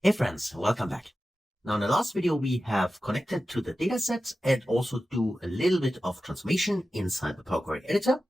Hey friends, welcome back. Now in the last video we have connected to the dataset and also do a little bit of transformation inside the Power Query editor.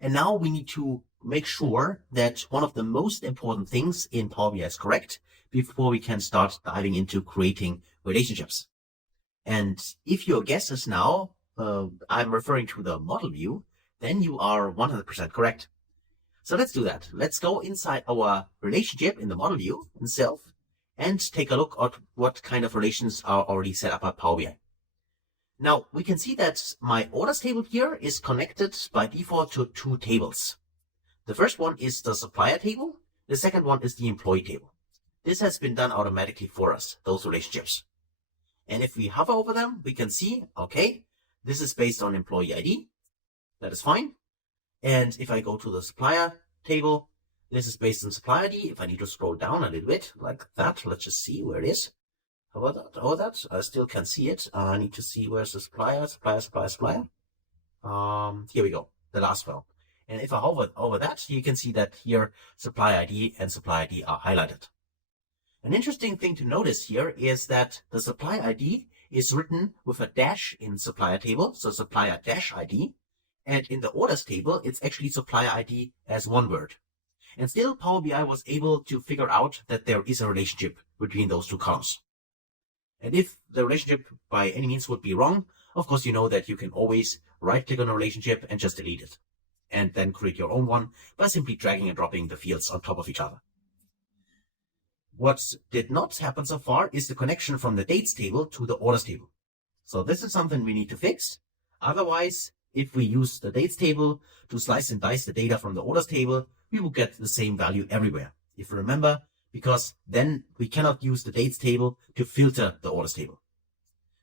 And now we need to make sure that one of the most important things in Power BI is correct before we can start diving into creating relationships. And if your guess is now, I'm referring to the model view, then you are 100% correct. So let's do that. Let's go inside our relationship in the model view itself and take a look at what kind of relations are already set up at Power BI. Now we can see that my orders table here is connected by default to two tables. The first one is the supplier table. The second one is the employee table. This has been done automatically for us, those relationships. And if we hover over them, we can see, okay, this is based on employee ID. That is fine. And if I go to the supplier table, this is based on supplier ID. If I need to scroll down a little bit like that, let's just see where it is. How about that? Oh, that I still can see it. I need to see where's the supplier. Here we go, the last one. And if I hover over that, you can see that here supplier ID and supplier ID are highlighted. An interesting thing to notice here is that the supplier ID is written with a dash in supplier table, so supplier dash ID. And in the orders table, it's actually supplier ID as one word. And still, Power BI was able to figure out that there is a relationship between those two columns. And if the relationship by any means would be wrong, of course, you know that you can always right-click on a relationship and just delete it. And then create your own one by simply dragging and dropping the fields on top of each other. What did not happen so far is the connection from the dates table to the orders table. So this is something we need to fix. Otherwise, if we use the dates table to slice and dice the data from the orders table, we will get the same value everywhere. If you remember, because then we cannot use the dates table to filter the orders table.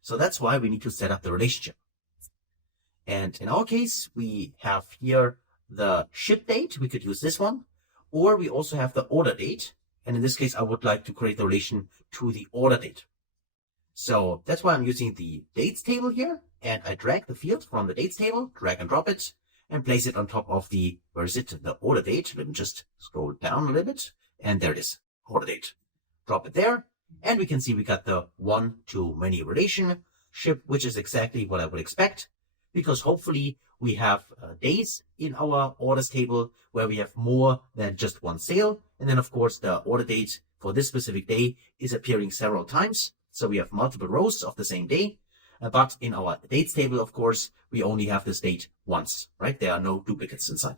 So that's why we need to set up the relationship. And in our case, we have here the ship date. We could use this one, or we also have the order date. And in this case, I would like to create the relation to the order date. So that's why I'm using the dates table here. And I drag the field from the dates table, drag and drop it, and place it on top of the, where is it? The order date. Let me just scroll down a little bit. And there it is, order date. Drop it there. And we can see we got the one-to-many relationship, which is exactly what I would expect. Because hopefully we have days in our orders table where we have more than just one sale. And then of course the order date for this specific day is appearing several times. So we have multiple rows of the same day. But in our dates table, of course, we only have this date once, right? There are no duplicates inside.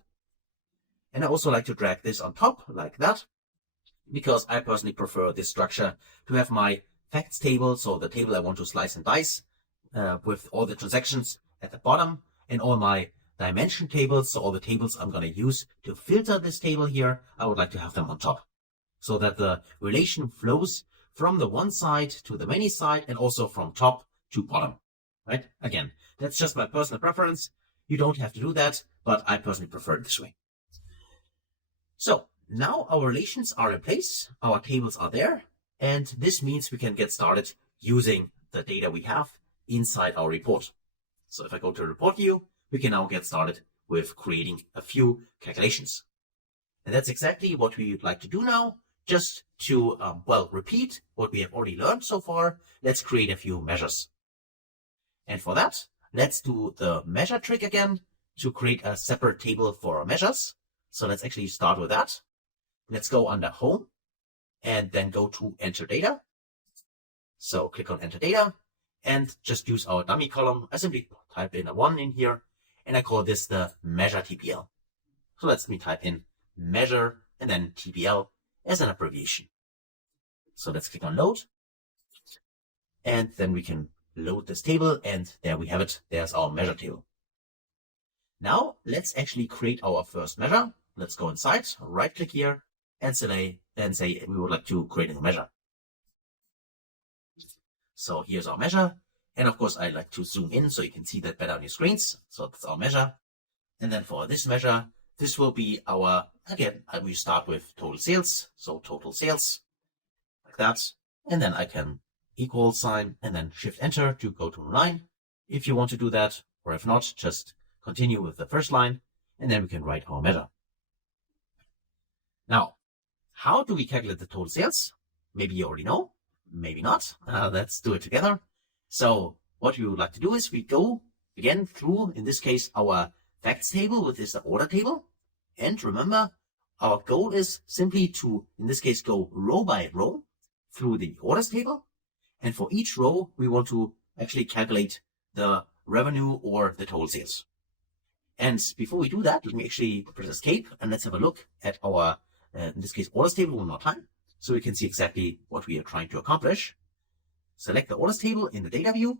And I also like to drag this on top like that, because I personally prefer this structure to have my facts table, so the table I want to slice and dice with all the transactions at the bottom, and all my dimension tables, so all the tables I'm going to use to filter this table here, I would like to have them on top, so that the relation flows from the one side to the many side, and also from top to bottom, right? Again, that's just my personal preference. You don't have to do that, but I personally prefer it this way. So now our relations are in place, our tables are there, and this means we can get started using the data we have inside our report. So if I go to the report view, we can now get started with creating a few calculations. And that's exactly what we would like to do now. Just to, repeat what we have already learned so far, let's create a few measures. And for that, let's do the measure trick again to create a separate table for our measures. So let's actually start with that. Let's go under Home and then go to Enter Data. So click on Enter Data and just use our dummy column. I simply type in a 1 in here and I call this the measure TPL. So let me type in measure and then TPL as an abbreviation. So let's click on Load. And then we can load this table, and there we have it. There's our measure table. Now let's actually create our first measure. Let's go inside, right click here and say we would like to create a new measure. So here's our measure. And of course I like to zoom in so you can see that better on your screens. So that's our measure. And then for this measure, this will be our, again, we start with total sales. So total sales like that. And then I can equal sign and then shift enter to go to line if you want to do that, or if not, just continue with the first line and then we can write our measure. Now, how do we calculate the total sales? Maybe you already know. Maybe not. Let's do it together. So what we would like to do is we go again through, in this case, our facts table, which is the order table. And remember, our goal is simply to, in this case, go row by row through the orders table. And for each row, we want to actually calculate the revenue or the total sales. And before we do that, let me actually press escape and let's have a look at our, in this case, orders table one more time, so we can see exactly what we are trying to accomplish. Select the orders table in the data view.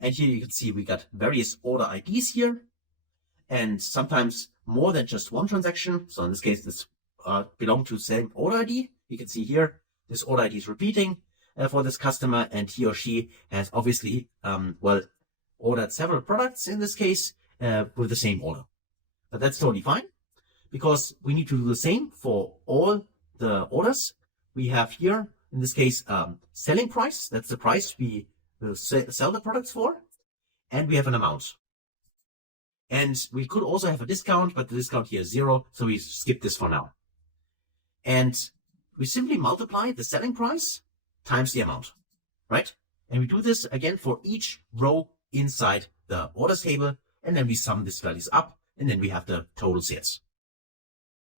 And here you can see we got various order IDs here, and sometimes more than just one transaction. So in this case, this belongs to the same order ID. You can see here, this order ID is repeating for this customer, and he or she has obviously, ordered several products in this case with the same order. But that's totally fine, because we need to do the same for all the orders. We have here, in this case, selling price. That's the price we sell the products for. And we have an amount. And we could also have a discount, but the discount here is 0, so we skip this for now. And we simply multiply the selling price times the amount, right? And we do this again for each row inside the orders table, and then we sum these values up, and then we have the total sales.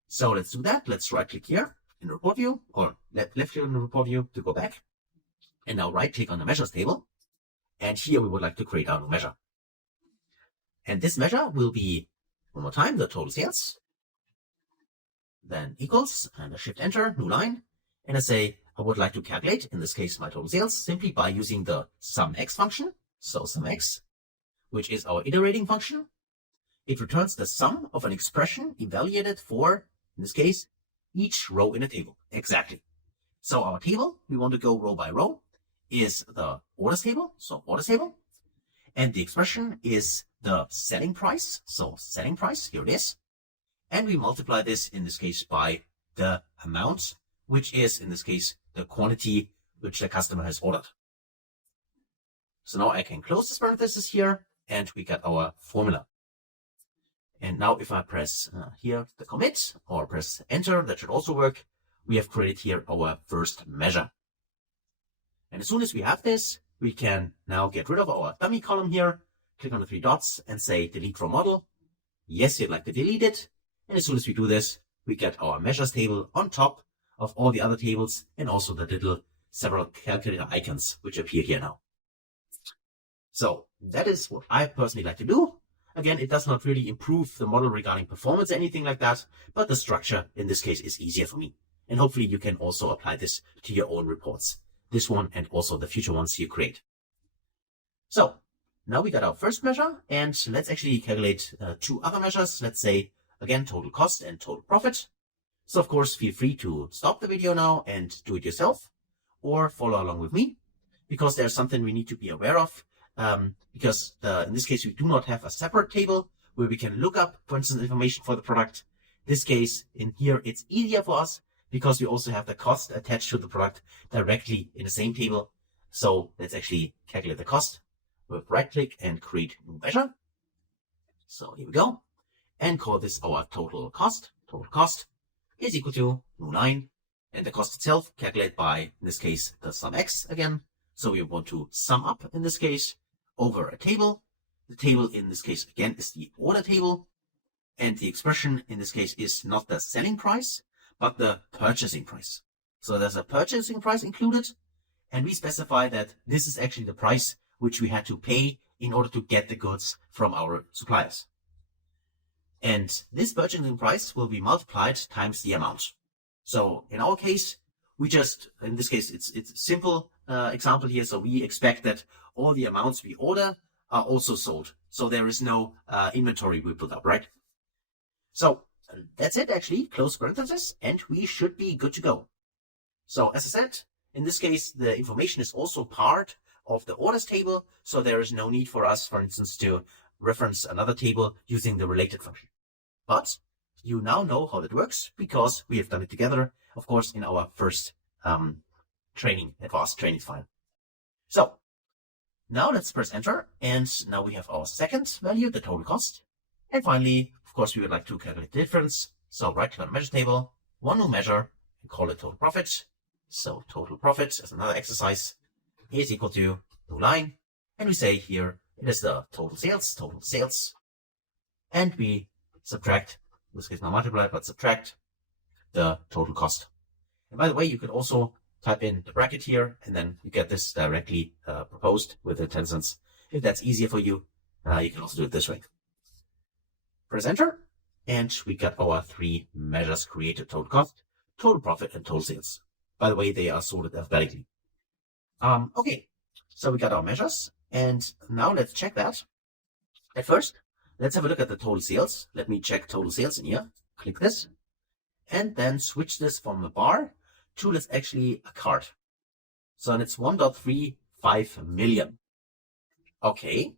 So let's do that. Let's right click here in the report view, or left click in the report view to go back. And now right click on the measures table. And here we would like to create our new measure. And this measure will be, one more time, the total sales. Then equals, and a shift enter, new line. And I say, I would like to calculate, in this case, my total sales simply by using the SUMX function. So SUMX, which is our iterating function. It returns the sum of an expression evaluated for, in this case, each row in a table. Exactly. So our table, we want to go row by row, is the orders table. So orders table. And the expression is the selling price. So selling price, here it is. And we multiply this, in this case, by the amount, which is, in this case, the quantity which the customer has ordered. So now I can close this parenthesis here, and we got our formula. And now if I press here the commit, or press enter, that should also work. We have created here our first measure. And as soon as we have this, we can now get rid of our dummy column here, click on the 3 dots and say delete from model. Yes, you'd like to delete it. And as soon as we do this, we get our measures table on top of all the other tables, and also the little several calculator icons which appear here now. So that is what I personally like to do. Again, it does not really improve the model regarding performance or anything like that, but the structure in this case is easier for me. And hopefully you can also apply this to your own reports, this one and also the future ones you create. So now we got our first measure, and let's actually calculate 2 other measures. Let's say, again, total cost and total profit. So of course, feel free to stop the video now and do it yourself, or follow along with me, because there's something we need to be aware of. Because in this case, we do not have a separate table where we can look up, for instance, information for the product. This case in here, it's easier for us because we also have the cost attached to the product directly in the same table. So let's actually calculate the cost with right click and create new measure. So here we go, and call this our total cost. Total cost is equal to new line, and the cost itself calculate by, in this case, the SUMX again. So we want to sum up, in this case, over a table. The table in this case again is the order table, and the expression in this case is not the selling price but the purchasing price. So there's a purchasing price included, and we specify that this is actually the price which we had to pay in order to get the goods from our suppliers. And this purchasing price will be multiplied times the amount. So in our case, we just, in this case, it's a simple example here. So we expect that all the amounts we order are also sold. So there is no inventory we put up, right? So that's it, actually. Close parenthesis, and we should be good to go. So as I said, in this case, the information is also part of the orders table. So there is no need for us, for instance, to reference another table using the related function. But you now know how that works because we have done it together, of course, in our first advanced training file. So now let's press enter, and now we have our second value, the total cost. And finally, of course, we would like to calculate the difference. So right click on the measure table, one new measure, and call it total profit. So total profit as another exercise is equal to new line. And we say here it is the total sales. And we subtract, in this case not multiply, but subtract the total cost. And by the way, you could also type in the bracket here, and then you get this directly proposed with the 10 cents. If that's easier for you, you can also do it this way. Press enter, and we got our three measures created: total cost, total profit, and total sales. By the way, they are sorted alphabetically. Okay, so we got our measures, and now let's check that. At first, let's have a look at the total sales. Let me check total sales in here. Click this, and then switch this from a bar to let's actually a card. So it's 1.35 million. Okay.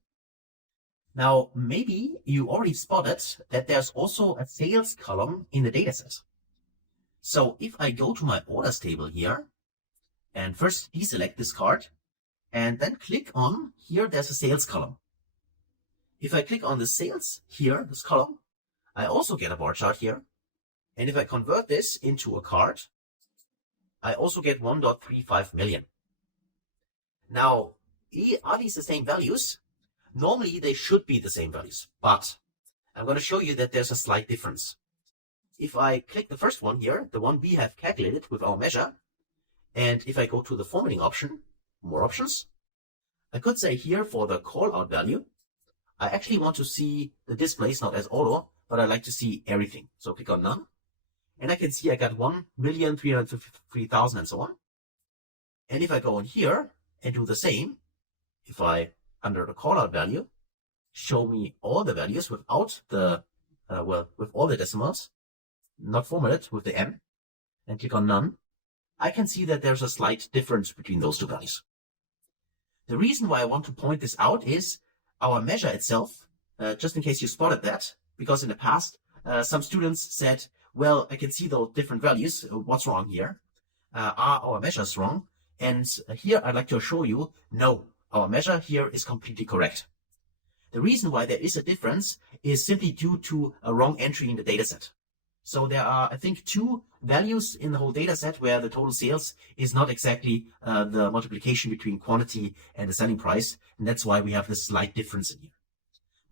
Now, maybe you already spotted that there's also a sales column in the dataset. So if I go to my orders table here and first deselect this card and then click on here, there's a sales column. If I click on the sales here, this column, I also get a bar chart here. And if I convert this into a card, I also get 1.35 million. Now, are these the same values? Normally, they should be the same values, but I'm going to show you that there's a slight difference. If I click the first one here, the one we have calculated with our measure, and if I go to the formatting option, more options, I could say here for the call-out value, I actually want to see the displays not as auto, but I like to see everything. So click on none, and I can see I got 1,353,000 and so on. And if I go in here and do the same, if I under the callout value, show me all the values without the, with all the decimals, not formatted with the M, and click on none, I can see that there's a slight difference between those two values. The reason why I want to point this out is our measure itself, just in case you spotted that, because in the past, some students said, well, I can see those different values. What's wrong here? Are our measures wrong? And here I'd like to show you, no, our measure here is completely correct. The reason why there is a difference is simply due to a wrong entry in the dataset. So there are, I think, two values in the whole dataset where the total sales is not exactly the multiplication between quantity and the selling price. And that's why we have this slight difference in here.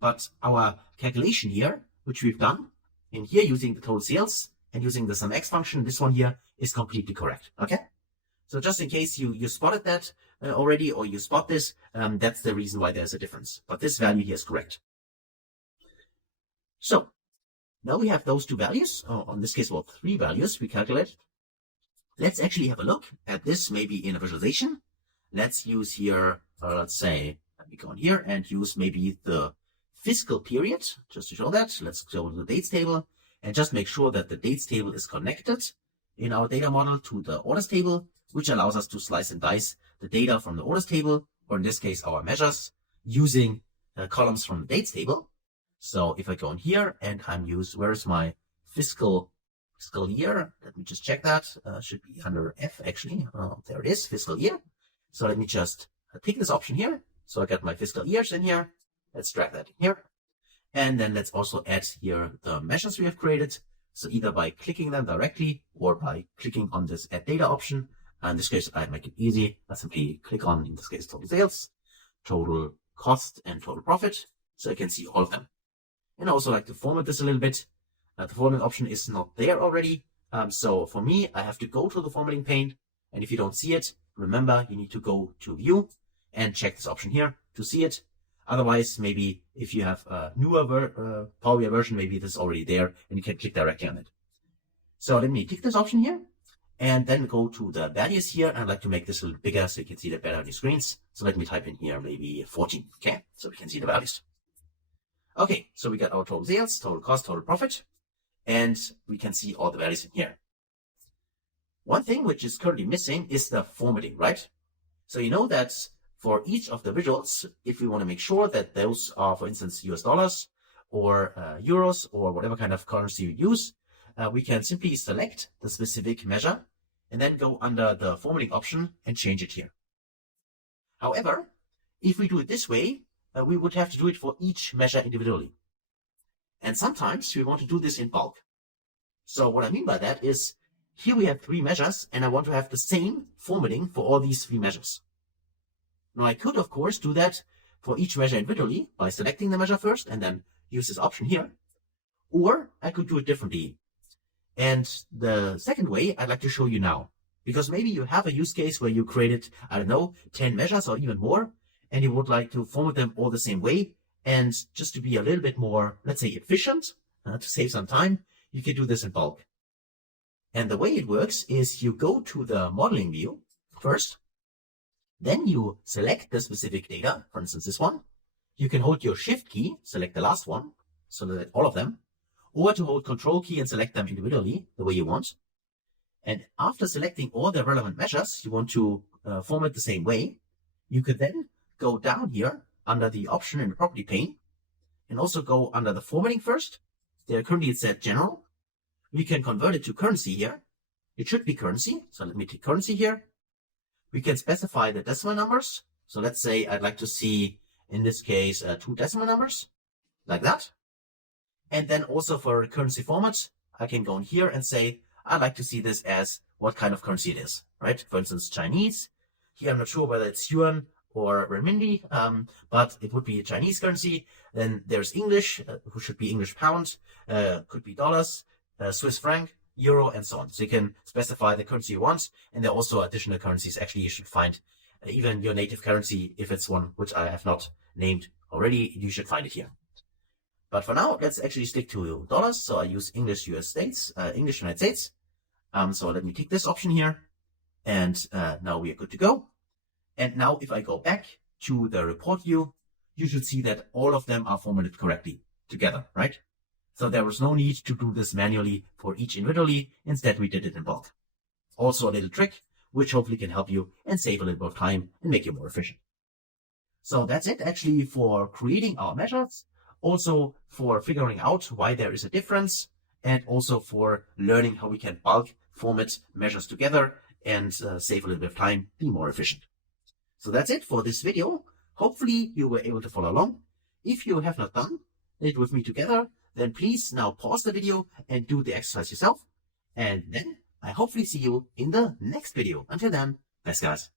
But our calculation here, which we've done in here using the total sales and using the SumX function, this one here is completely correct. Okay? So just in case you spotted that already, or you spot this, that's the reason why there's a difference. But this value here is correct. So now we have those two values, or in this case, well, three values we calculate. Let's actually have a look at this maybe in a visualization. Let's use here, let's say, let me go in here and use maybe the fiscal period, just to show that. Let's go to the dates table and just make sure that the dates table is connected in our data model to the orders table, which allows us to slice and dice the data from the orders table, or in this case, our measures, using columns from the dates table. So if I go in here and I'm where's my fiscal year? Let me just check that. Should be under F actually. There it is, fiscal year. So let me just take this option here. So I got my fiscal years in here. Let's drag that in here. And then let's also add here the measures we have created. So either by clicking them directly or by clicking on this add data option. In this case, I make it easy. I simply click on, in this case, total sales, total cost, and total profit. So I can see all of them. And I also like to format this a little bit. The formatting option is not there already. So for me, I have to go to the formatting pane. And if you don't see it, remember, you need to go to view and check this option here to see it. Otherwise, maybe if you have a newer Power BI version, maybe this is already there and you can click directly on it. So let me click this option here and then go to the values here. I'd like to make this a little bigger so you can see that better on your screens. So let me type in here maybe 14. Okay, so we can see the values. Okay, so we got our total sales, total cost, total profit, and we can see all the values in here. One thing which is currently missing is the formatting, right? So you know that for each of the visuals, if we want to make sure that those are, for instance, US dollars or euros or whatever kind of currency you use, we can simply select the specific measure and then go under the formatting option and change it here. However, if we do it this way, we would have to do it for each measure individually. And sometimes we want to do this in bulk. So what I mean by that is Here we have 3 measures, and I want to have the same formatting for all these 3 measures. Now I could, of course, do that for each measure individually by selecting the measure first and then use this option here. Or I could do it differently. And the second way I'd like to show you now, because maybe you have a use case where you created, I don't know, 10 measures or even more, and you would like to format them all the same way. And just to be a little bit more, let's say, efficient, to save some time, you can do this in bulk. And the way it works is you go to the modeling view first, then you select the specific data, for instance, this one. You can hold your Shift key, select the last one, so that all of them, or to hold Control key and select them individually, the way you want. And after selecting all the relevant measures you want to format the same way, you could then go down here under the option in the property pane and also go under the formatting first. There currently it's set general. We can convert it to currency here. It should be currency. So let me take currency here. We can specify the decimal numbers. So let's say I'd like to see, in this case, 2 decimal numbers like that. And then also for currency format, I can go in here and say, I'd like to see this as what kind of currency it is, right? For instance, Chinese. Here, I'm not sure whether it's yuan or renminbi, but it would be a Chinese currency. Then there's English, who should be English pound, could be dollars, Swiss franc, euro, and so on. So you can specify the currency you want. And there are also additional currencies. Actually, you should find even your native currency, if it's one which I have not named already, you should find it here. But for now, let's actually stick to dollars. So I use English United States. So let me take this option here. And now we are good to go. And now if I go back to the report view, you should see that all of them are formatted correctly together, right? So there was no need to do this manually for each individually. Instead, we did it in bulk. Also a little trick, which hopefully can help you and save a little bit of time and make you more efficient. So that's it actually for creating our measures. Also for figuring out why there is a difference, and also for learning how we can bulk format measures together and save a little bit of time, be more efficient. So that's it for this video. Hopefully you were able to follow along. If you have not done it with me together, then please now pause the video and do the exercise yourself. And then I hopefully see you in the next video. Until then, best guys.